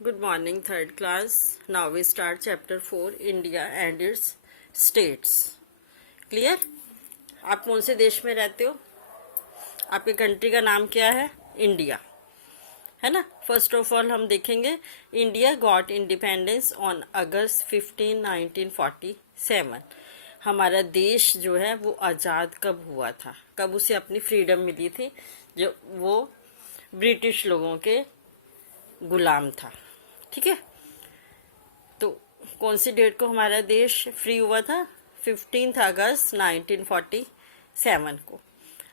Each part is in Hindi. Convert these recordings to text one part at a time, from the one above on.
Good morning, third class. Now we start chapter 4, India and its states. Clear? आप कौन से देश में रहते हो? आपके कंट्री का नाम क्या है? इंडिया, है ना? फर्स्ट ऑफ ऑल हम देखेंगे India got independence on August 15, 1947. हमारा देश जो है वो आज़ाद कब हुआ था, कब उसे अपनी फ्रीडम मिली थी, जो वो ब्रिटिश लोगों के गुलाम था. ठीक है, तो कौन सी डेट को हमारा देश फ्री हुआ था? 15 अगस्त 1947 को.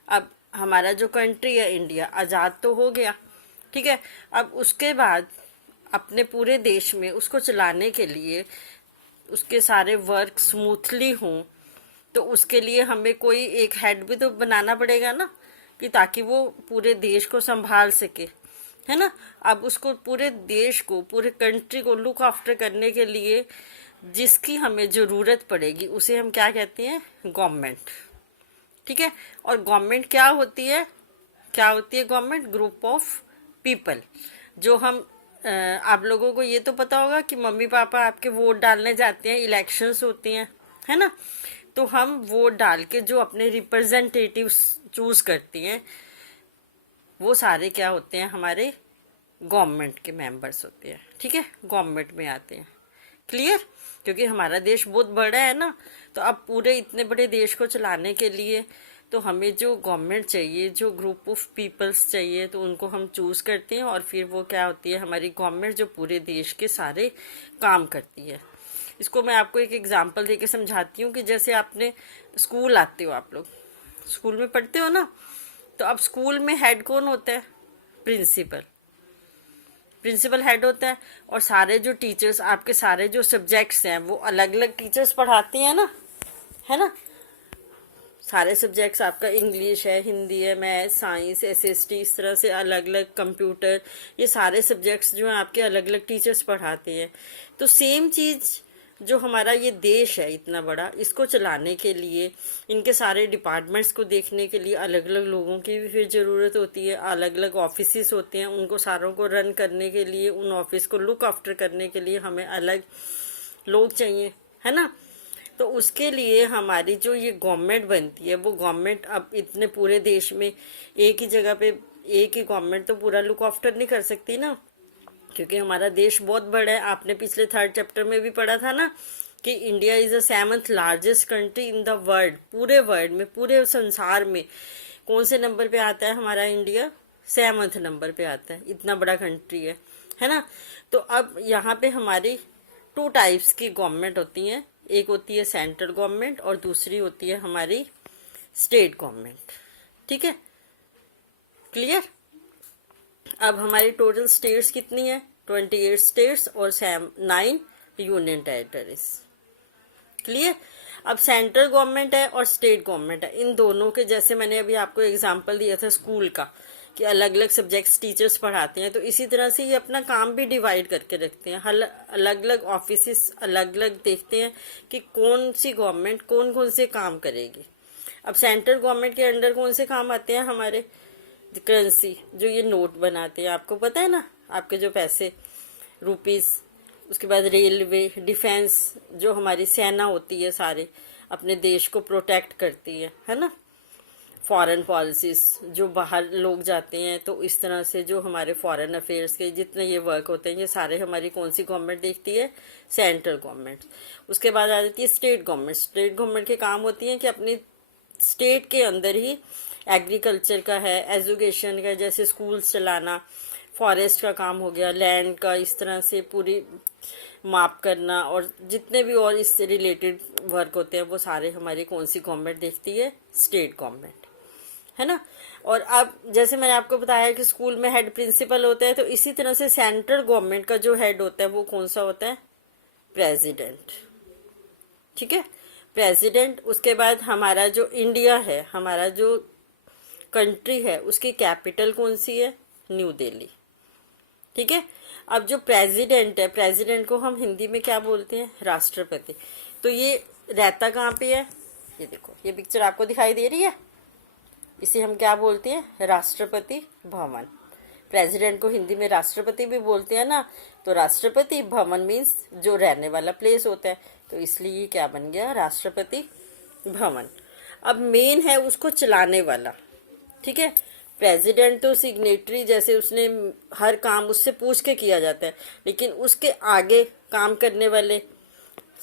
अब हमारा जो कंट्री है इंडिया आज़ाद तो हो गया, ठीक है. अब उसके बाद अपने पूरे देश में उसको चलाने के लिए, उसके सारे वर्क स्मूथली हों, तो उसके लिए हमें कोई एक हेड भी तो बनाना पड़ेगा ना, कि ताकि वो पूरे देश को संभाल सके, है ना. अब उसको पूरे देश को, पूरे कंट्री को लुक आफ्टर करने के लिए जिसकी हमें ज़रूरत पड़ेगी उसे हम क्या कहते हैं? गवर्नमेंट. ठीक है. और गवर्नमेंट क्या होती है? क्या होती है गवर्नमेंट? Group of people. जो हम आप लोगों को ये तो पता होगा कि मम्मी पापा आपके वोट डालने जाते हैं, इलेक्शंस होती हैं, है ना. तो हम वोट डाल के जो अपने रिप्रेजेंटेटिव्स चूज करती हैं वो सारे क्या होते हैं? हमारे गवर्नमेंट के मेंबर्स होते हैं. ठीक है, गवर्नमेंट में आते हैं. क्लियर? क्योंकि हमारा देश बहुत बड़ा है ना, तो अब पूरे इतने बड़े देश को चलाने के लिए तो हमें जो गवर्नमेंट चाहिए, जो ग्रुप ऑफ पीपल्स चाहिए, तो उनको हम चूज करते हैं और फिर वो क्या होती है? हमारी गवर्नमेंट जो पूरे देश के सारे काम करती है. इसको मैं आपको एक एग्जांपल देके समझाती हूँ कि जैसे आपने स्कूल आते हो, आप लोग स्कूल में पढ़ते हो ना, तो अब स्कूल में हेड कौन होता है? प्रिंसिपल. प्रिंसिपल हेड होता है. और सारे जो टीचर्स, आपके सारे जो सब्जेक्ट्स हैं वो अलग अलग टीचर्स पढ़ाते हैं ना, है ना. सारे सब्जेक्ट्स आपका इंग्लिश है, हिंदी है, मैथ, साइंस, एसएसटी, इस तरह से अलग अलग, कंप्यूटर, ये सारे सब्जेक्ट्स जो हैं आपके अलग अलग टीचर्स पढ़ाते हैं. तो सेम चीज़ जो हमारा ये देश है इतना बड़ा, इसको चलाने के लिए, इनके सारे डिपार्टमेंट्स को देखने के लिए अलग अलग लोगों की भी फिर ज़रूरत होती है. अलग अलग ऑफिसेस होते हैं, उनको सारों को रन करने के लिए, उन ऑफिस को लुक आफ्टर करने के लिए हमें अलग लोग चाहिए, है ना. तो उसके लिए हमारी जो ये गवर्नमेंट बनती है, वो गवर्नमेंट अब इतने पूरे देश में एक ही जगह पे एक ही गवर्नमेंट तो पूरा लुक आफ्टर नहीं कर सकती ना, क्योंकि हमारा देश बहुत बड़ा है. आपने पिछले थर्ड चैप्टर में भी पढ़ा था ना कि India is the 7th largest country in the world. पूरे वर्ल्ड में, पूरे संसार में कौन से नंबर पे आता है हमारा इंडिया? 7th नंबर पे आता है. इतना बड़ा कंट्री है ना. तो अब यहाँ पे हमारी 2 टाइप्स की गवर्नमेंट होती हैं. एक होती है सेंट्रल गवर्नमेंट और दूसरी होती है हमारी स्टेट गवर्नमेंट. ठीक है, क्लियर? अब हमारी टोटल स्टेट्स कितनी है? 28 स्टेट्स और 9 यूनियन टेरिटरीज. क्लियर? अब सेंट्रल गवर्नमेंट है और स्टेट गवर्नमेंट है, इन दोनों के जैसे मैंने अभी आपको एग्जांपल दिया था स्कूल का कि अलग अलग सब्जेक्ट्स टीचर्स पढ़ाते हैं, तो इसी तरह से ये अपना काम भी डिवाइड करके रखते हैं. अलग अलग ऑफिस अलग अलग देखते हैं कि कौन सी गवर्नमेंट कौन कौन से काम करेगी. अब सेंट्रल गवर्नमेंट के अंडर कौन से काम आते हैं? हमारे करेंसी, जो ये नोट बनाते हैं, आपको पता है ना, आपके जो पैसे, रुपीस. उसके बाद रेलवे, डिफेंस, जो हमारी सेना होती है सारे अपने देश को प्रोटेक्ट करती है ना. फॉरेन पॉलिसीज, जो बाहर लोग जाते हैं, तो इस तरह से जो हमारे फॉरेन अफेयर्स के जितने ये वर्क होते हैं, ये सारे हमारी कौन सी गवर्नमेंट देखती है? Central government. उसके बाद आ जाती है स्टेट गवर्नमेंट. स्टेट गवर्नमेंट के काम होती है कि अपनी स्टेट के अंदर ही एग्रीकल्चर का है, एजुकेशन का, जैसे स्कूल्स चलाना, फॉरेस्ट का काम हो गया, लैंड का, इस तरह से पूरी माप करना, और जितने भी और इससे रिलेटेड वर्क होते हैं वो सारे हमारी कौन सी गवर्नमेंट देखती है? स्टेट गवर्नमेंट, है ना. और अब जैसे मैंने आपको बताया कि स्कूल में हेड प्रिंसिपल होता है, तो इसी तरह से सेंट्रल गवर्नमेंट का जो हेड होता है वो कौन सा होता है? प्रेसिडेंट. ठीक है, प्रेसिडेंट. उसके बाद हमारा जो इंडिया है, हमारा जो कंट्री है, उसकी कैपिटल कौन सी है? न्यू दिल्ली. ठीक है. अब जो प्रेसिडेंट है, प्रेसिडेंट को हम हिंदी में क्या बोलते हैं? राष्ट्रपति. तो ये रहता कहाँ पे है? ये देखो, ये पिक्चर आपको दिखाई दे रही है, इसे हम क्या बोलते हैं? राष्ट्रपति भवन. प्रेसिडेंट को हिंदी में राष्ट्रपति भी बोलते हैं ना, तो राष्ट्रपति भवन मीन्स जो रहने वाला प्लेस होता है, तो इसलिए ये क्या बन गया, राष्ट्रपति भवन। अब मेन है उसको चलाने वाला, ठीक है। प्रेसिडेंट तो सिग्नेटरी, जैसे उसने हर काम उससे पूछ के किया जाता है, लेकिन उसके आगे काम करने वाले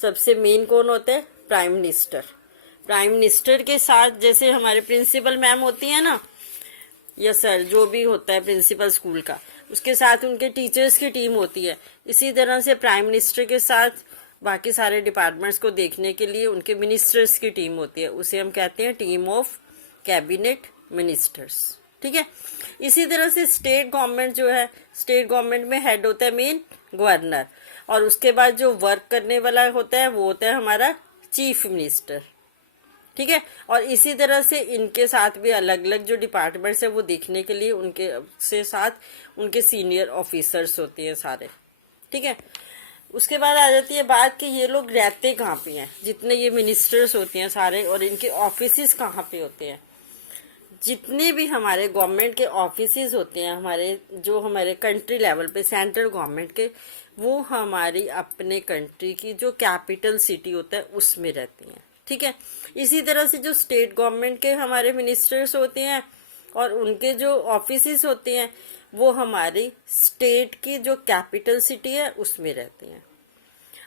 सबसे मेन कौन होता है, प्राइम मिनिस्टर। प्राइम मिनिस्टर के साथ जैसे हमारे प्रिंसिपल मैम होती है ना, या सर जो भी होता है प्रिंसिपल स्कूल का, उसके साथ उनके टीचर्स की टीम होती है, इसी तरह से प्राइम मिनिस्टर के साथ बाकी सारे डिपार्टमेंट्स को देखने के लिए उनके मिनिस्टर्स की टीम होती है, उसे हम कहते हैं टीम ऑफ कैबिनेट मिनिस्टर्स, ठीक है। इसी तरह से स्टेट गवर्नमेंट जो है, स्टेट गवर्नमेंट में हेड होता है मेन गवर्नर, और उसके बाद जो वर्क करने वाला होता है वो होता है हमारा चीफ मिनिस्टर, ठीक है। और इसी तरह से इनके साथ भी अलग अलग जो डिपार्टमेंट्स है वो देखने के लिए उनके से साथ उनके सीनियर ऑफिसर्स होते हैं सारे, ठीक है। उसके बाद आ जाती है बात कि ये लोग रहते कहाँ पे हैं, जितने ये मिनिस्टर्स होते हैं सारे, और इनके ऑफिसेस कहाँ पे होते हैं। जितने भी हमारे गवर्नमेंट के ऑफिसेस होते हैं, हमारे जो हमारे कंट्री लेवल पे सेंट्रल गवर्नमेंट के, वो हमारी अपने कंट्री की जो कैपिटल सिटी होता है उसमें रहती हैं, ठीक है। इसी तरह से जो स्टेट गवर्नमेंट के हमारे मिनिस्टर्स होते हैं और उनके जो ऑफिसेस होते हैं वो हमारी स्टेट की जो कैपिटल सिटी है उसमें रहते हैं।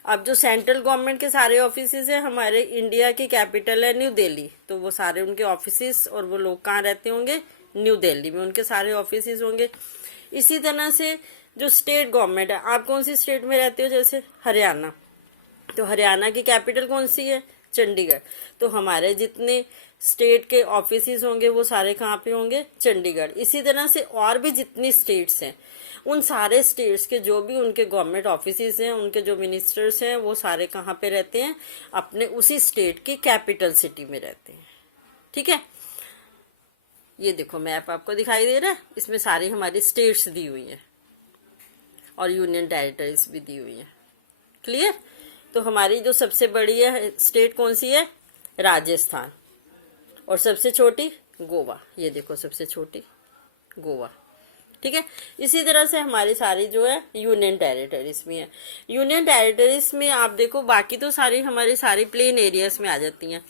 अब जो सेंट्रल गवर्नमेंट के सारे ऑफिसेस हैं, हमारे इंडिया की कैपिटल है न्यू दिल्ली, तो वो सारे उनके ऑफिसेस और वो लोग कहाँ रहते होंगे, न्यू दिल्ली में उनके सारे ऑफिसेस होंगे। इसी तरह से जो स्टेट गवर्नमेंट है, आप कौन सी स्टेट में रहते हो, जैसे हरियाणा, तो हरियाणा की कैपिटल कौन सी है, चंडीगढ़, तो हमारे जितने स्टेट के ऑफिसेस होंगे वो सारे कहाँ पे होंगे, चंडीगढ़। इसी तरह से और भी जितनी स्टेट्स हैं, उन सारे स्टेट्स के जो भी उनके गवर्नमेंट ऑफिसेस हैं, उनके जो मिनिस्टर्स हैं, वो सारे कहाँ पे रहते हैं, अपने उसी स्टेट की कैपिटल सिटी में रहते हैं, ठीक है। ये देखो मैप आपको दिखाई दे रहा है, इसमें सारी हमारी स्टेट्स दी हुई हैं और यूनियन टेरिटरीज भी दी हुई हैं, क्लियर। तो हमारी जो सबसे बड़ी है स्टेट कौन सी है, राजस्थान, और सबसे छोटी गोवा, ये देखो सबसे छोटी गोवा, ठीक है। इसी तरह से हमारी सारी जो है यूनियन टेरिटरीज में है। यूनियन टेरिटरीज में आप देखो बाकी तो सारी हमारी सारी प्लेन एरियाज में आ जाती हैं।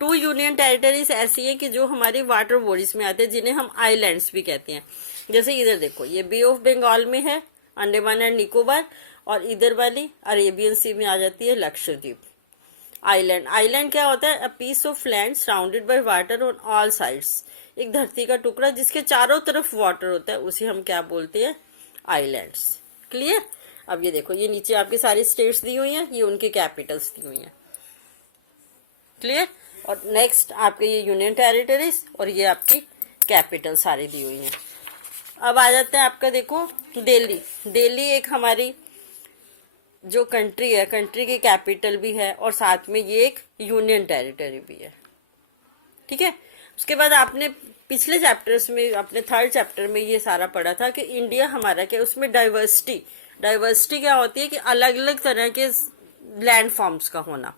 2 यूनियन टेरिटरीज ऐसी है कि जो हमारी वाटर बॉडीज में आते हैं, जिन्हें हम आइलैंड्स भी कहते हैं। जैसे इधर देखो, ये बे ऑफ बंगाल में है, अंडमान एंड निकोबार, और इधर वाली अरेबियन सी में आ जाती है लक्षद्वीप। आइलैंड, आइलैंड क्या होता है, a piece of land surrounded by water on all sides, एक धरती का टुकड़ा जिसके चारों तरफ वाटर होता है, उसे हम क्या बोलते हैं, आइलैंड्स, क्लियर। अब ये देखो, ये नीचे आपकी सारी स्टेट्स दी हुई हैं, ये उनकी कैपिटल्स दी हुई हैं, क्लियर। और नेक्स्ट आपके ये यूनियन टेरिटरीज और ये आपकी कैपिटल सारी दी हुई हैं। अब आ जाता है आपका देखो दिल्ली। दिल्ली एक हमारी जो कंट्री है, कंट्री की कैपिटल भी है और साथ में ये एक यूनियन टेरिटरी भी है, ठीक है। उसके बाद आपने पिछले चैप्टर्स में, अपने 3rd चैप्टर में ये सारा पढ़ा था कि इंडिया हमारा क्या, उसमें डाइवर्सिटी, डाइवर्सिटी क्या होती है कि अलग अलग तरह के लैंड फॉर्म्स का होना।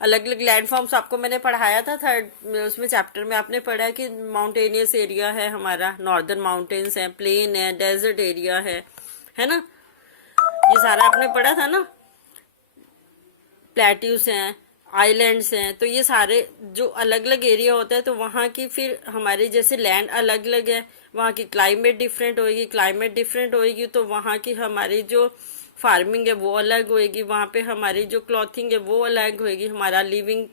अलग अलग लैंड फॉर्म्स आपको मैंने पढ़ाया था 3rd उसमें चैप्टर में, आपने पढ़ा कि माउंटेनियस एरिया है हमारा, नॉर्दर्न माउंटेन्स है, प्लेन है, डेजर्ट एरिया है ना, ये सारा आपने पढ़ा था ना। प्लेट्यूज हैं, आइलैंड्स हैं, तो ये सारे जो अलग अलग एरिया होता है, तो वहाँ की फिर हमारी जैसे लैंड अलग अलग है, वहाँ की क्लाइमेट डिफरेंट होगी, क्लाइमेट डिफरेंट होगी तो वहाँ की हमारी जो फार्मिंग है वो अलग होएगी, वहाँ पे हमारी जो क्लॉथिंग है वो अलग होएगी, हमारा लिविंग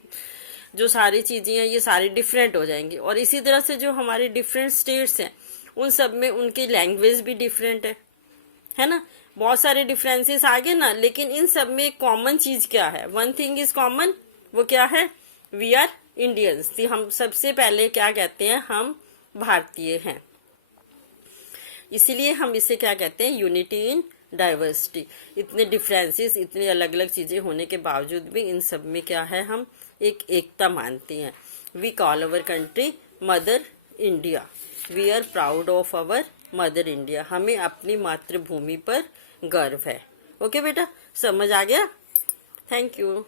जो सारी चीज़ें हैं ये सारी डिफरेंट हो जाएंगी। और इसी तरह से जो हमारी डिफरेंट स्टेट्स हैं उन सब में उनकी लैंग्वेज भी डिफरेंट है ना, बहुत सारे डिफरेंसेस आ गए ना। लेकिन इन सब में एक कॉमन चीज क्या है, वन थिंग इज कॉमन, वो क्या है, वी आर इंडियंस। हम सबसे पहले क्या कहते हैं, हम भारतीय हैं, इसीलिए हम इसे क्या कहते हैं, यूनिटी इन डाइवर्सिटी। इतने डिफरेंसेस, इतनी अलग अलग चीजें होने के बावजूद भी इन सब में क्या है, हम एक एकता मानते हैं। We call our country mother India, we are proud of our mother India, हमें अपनी मातृभूमि पर गर्व है। ओके बेटा, समझ आ गया, थैंक यू।